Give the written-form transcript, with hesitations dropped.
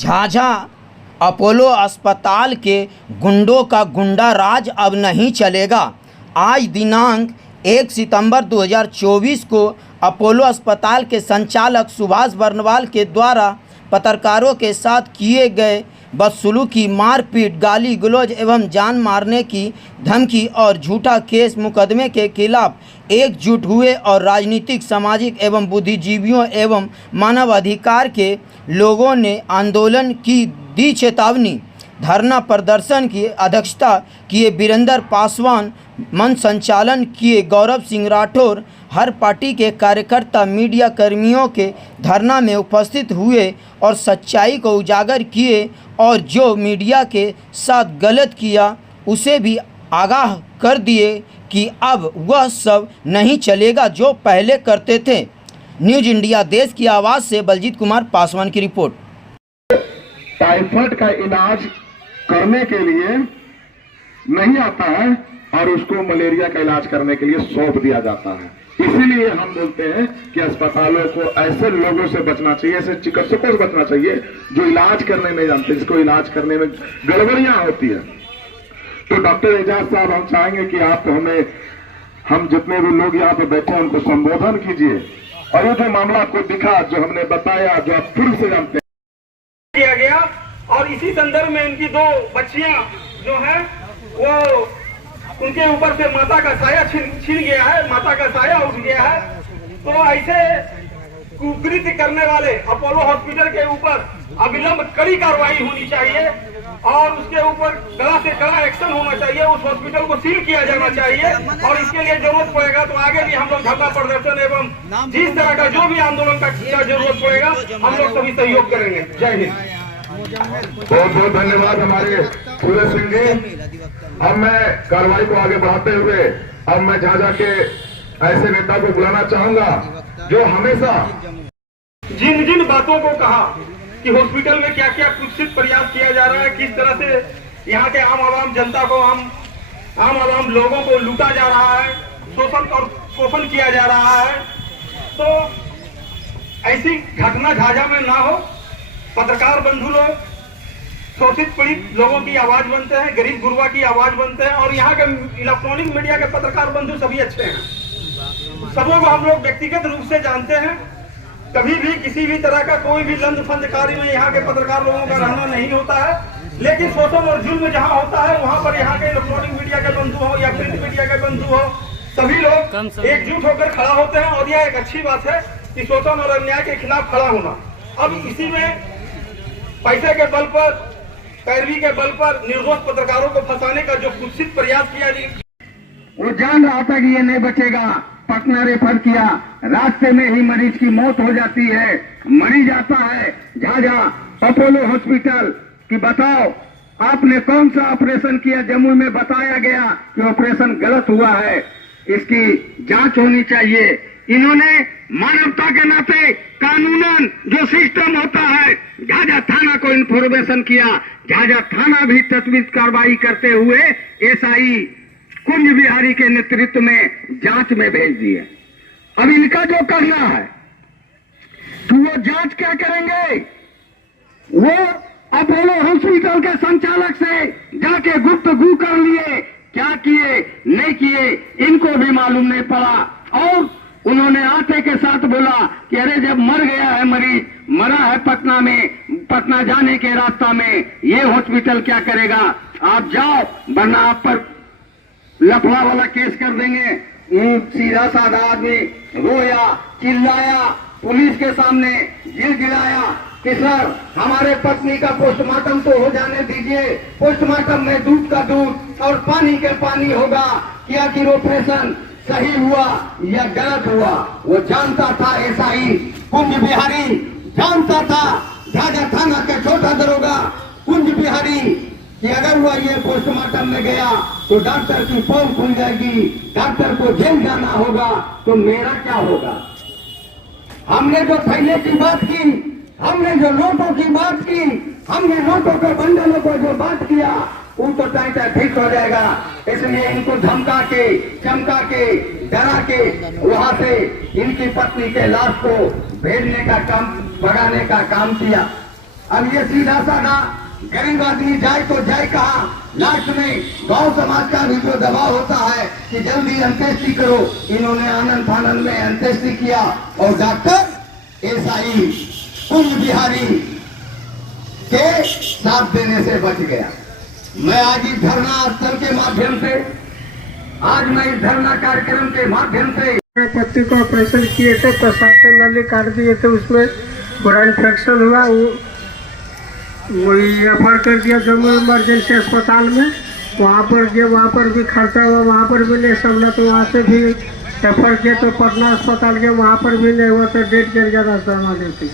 Jhajha Apollo अस्पताल के गुंडों का गुंडा राज अब नहीं चलेगा। आज दिनांक 1 सितंबर 2024 को अपोलो अस्पताल के संचालक सुभाष बर्नवाल के द्वारा पत्रकारों के साथ किए गए बदसलूकी, मारपीट, गाली गलौज एवं जान मारने की धमकी और झूठा केस मुकदमे के खिलाफ एकजुट हुए और राजनीतिक, सामाजिक एवं बुद्धिजीवियों एवं मानवाधिकार के लोगों ने आंदोलन की दी चेतावनी। धरना प्रदर्शन की अध्यक्षता किए वीरेंद्र पासवान, मंच संचालन किए गौरव सिंह राठौर। हर पार्टी के कार्यकर्ता मीडिया कर्मियों के धरना में उपस्थित हुए और सच्चाई को उजागर किए और जो मीडिया के साथ गलत किया उसे भी आगाह कर दिए कि अब वह सब नहीं चलेगा जो पहले करते थे। न्यूज़ इंडिया देश की आवाज़ से बलजीत कुमार पासवान की रिपोर्ट। टाइफाइड का इलाज करने के लिए नहीं आता है और उसको मलेरिया का इलाज करने के लिए सौंप दिया जाता है। इसीलिए हम बोलते हैं कि अस्पतालों को ऐसे लोगों से बचना चाहिए, ऐसे चिकित्सकों से बचना चाहिए जो इलाज करने नहीं जानते, जिसको इलाज करने में गड़बड़ियां होती है। तो डॉक्टर एजाज साहब, हम चाहेंगे कि आप हम जितने भी लोग यहाँ पे बैठे हैं उनको संबोधन कीजिए और ये जो मामला आपको दिखा, जो हमने बताया, जो आप फिर से जानते हैं किया गया और इसी संदर्भ में इनकी दो बच्चियां जो है वो उनके ऊपर से माता का साया छीन गया है, माता का साया उठ गया है। तो ऐसे कुकृत्य करने वाले अपोलो हॉस्पिटल के ऊपर अविलंब कड़ी कार्रवाई होनी चाहिए और उसके ऊपर कड़ा से कड़ा एक्शन होना चाहिए। उस हॉस्पिटल को सील किया जाना चाहिए और इसके लिए जरूरत पड़ेगा तो आगे भी हम लोग धरना प्रदर्शन एवं जिस तरह का जो भी आंदोलन का जरूरत पड़ेगा हम लोग सभी सहयोग करेंगे। जय हिंद। बहुत बहुत धन्यवाद हमारे सूरज सिंह जी। अब मैं कार्रवाई को आगे बढ़ाते हुए अब मैं झाझा के ऐसे नेता को बुलाना चाहूंगा जो हमेशा जिन जिन बातों को कहा कि हॉस्पिटल में क्या क्या कुत्सित प्रयास किया जा रहा है, किस तरह से यहाँ के आम आवाम जनता को आम आवाम लोगों को लूटा जा रहा है, शोषण और शोषण किया जा रहा है, तो ऐसी घटना झाझा में ना हो। पत्रकार बंधु लोग शोषित पीड़ित लोगों की आवाज बनते हैं, गरीब गुरबा की आवाज बनते हैं और यहाँ के इलेक्ट्रॉनिक मीडिया के पत्रकार बंधु सभी अच्छे हैं। सबों को हम लोग व्यक्तिगत रूप से जानते हैं। कभी भी किसी भी तरह का कोई भी लंद फंद कार्य में यहाँ के पत्रकार लोगों का रहना नहीं होता है, लेकिन शोषण और जुल्म जहाँ होता है वहाँ पर यहाँ के इलेक्ट्रॉनिक मीडिया के बंधु हो या प्रिंट मीडिया के बंधु हो, सभी लोग एकजुट होकर खड़ा होते हैं और यह एक अच्छी बात है कि शोषण और अन्याय के खिलाफ खड़ा होना। अब इसी में पैसे के बल पर, पैरवी के बल पर निर्दोष पत्रकारों को फंसाने का जो कुत्सित प्रयास किया गया, वो जान रहा था कि ये नहीं बचेगा, पटना रेफर किया, रास्ते में ही मरीज की मौत हो जाती है, मरीज आता है झाझा अपोलो हॉस्पिटल कि बताओ आपने कौन सा ऑपरेशन किया। जम्मू में बताया गया कि ऑपरेशन गलत हुआ है, इसकी जांच होनी चाहिए। इन्होंने मानवता के नाते कानूनन जो सिस्टम होता है झाझा थाना को इन्फॉर्मेशन किया, झाझा थाना भी तत्वीज कार्रवाई करते हुए एसआई कुंज बिहारी के नेतृत्व में जांच में भेज दिए। अब इनका जो करना है तो वो जांच क्या करेंगे, वो अपोलो हॉस्पिटल के संचालक से जाके गुफ्तगू कर लिए, क्या किए नहीं किए इनको भी मालूम नहीं पड़ा और उन्होंने आटे के साथ बोला कि अरे जब मर गया है मरीज, मरा है पटना में, पटना जाने के रास्ता में, ये हॉस्पिटल क्या करेगा, आप जाओ वरना आप पर लफड़ा वाला केस कर देंगे। सीधा साधा आदमी रोया, चिल्लाया, पुलिस के सामने गिड़गिड़ाया कि सर हमारे पत्नी का पोस्टमार्टम तो हो जाने दीजिए, पोस्टमार्टम में दूध का दूध और पानी के पानी होगा, क्या कि ऑपरेशन सही हुआ या गलत हुआ। वो जानता था, एसआई कुंज बिहारी जानता था, झाझा थाना का छोटा दरोगा कुंज बिहारी, कि अगर वो ये पोस्टमार्टम में गया तो डॉक्टर की पोल खुल जाएगी, डॉक्टर को जेल जाना होगा, तो मेरा क्या होगा। हमने जो थैले की बात की, हमने जो नोटों की बात की, हमने नोटों के बंडलों को जो बात किया वो तो टाइटा ठीक हो जाएगा। इसलिए इनको धमका के, चमका के, डरा के वहां से इनकी पत्नी के लाश को भेजने का काम, भगाने का काम किया अब ये सीधा साधा गरीब आदमी जाए तो जाए कहाँ। लास्ट में गांव समाज का भी जो दबाव होता है कि जल्दी अंत्येष्टि करो, इन्होंने आनंद फानंद में अंत्येष्टि किया और डॉक्टर एसआई कुंज बिहारी के साथ देने से बच गया। मैं आज इस धरना स्थल के माध्यम से, आज मैं इस धरना कार्यक्रम के माध्यम से पति को ऑपरेशन किए थे, प्रसाद नली काट दिए थे, उसमें बड़ा इन्फेक्शन हुआ, वो रेफर कर दिया जम्मू इमरजेंसी अस्पताल में। वहाँ पर गए, वहाँ पर भी खर्चा हुआ, वहाँ पर भी नहीं संभला, तो वहाँ से भी रेफर किया तो पटना अस्पताल गए, वहाँ पर भी नहीं हुआ तो डेट कर गया रास्ता देते।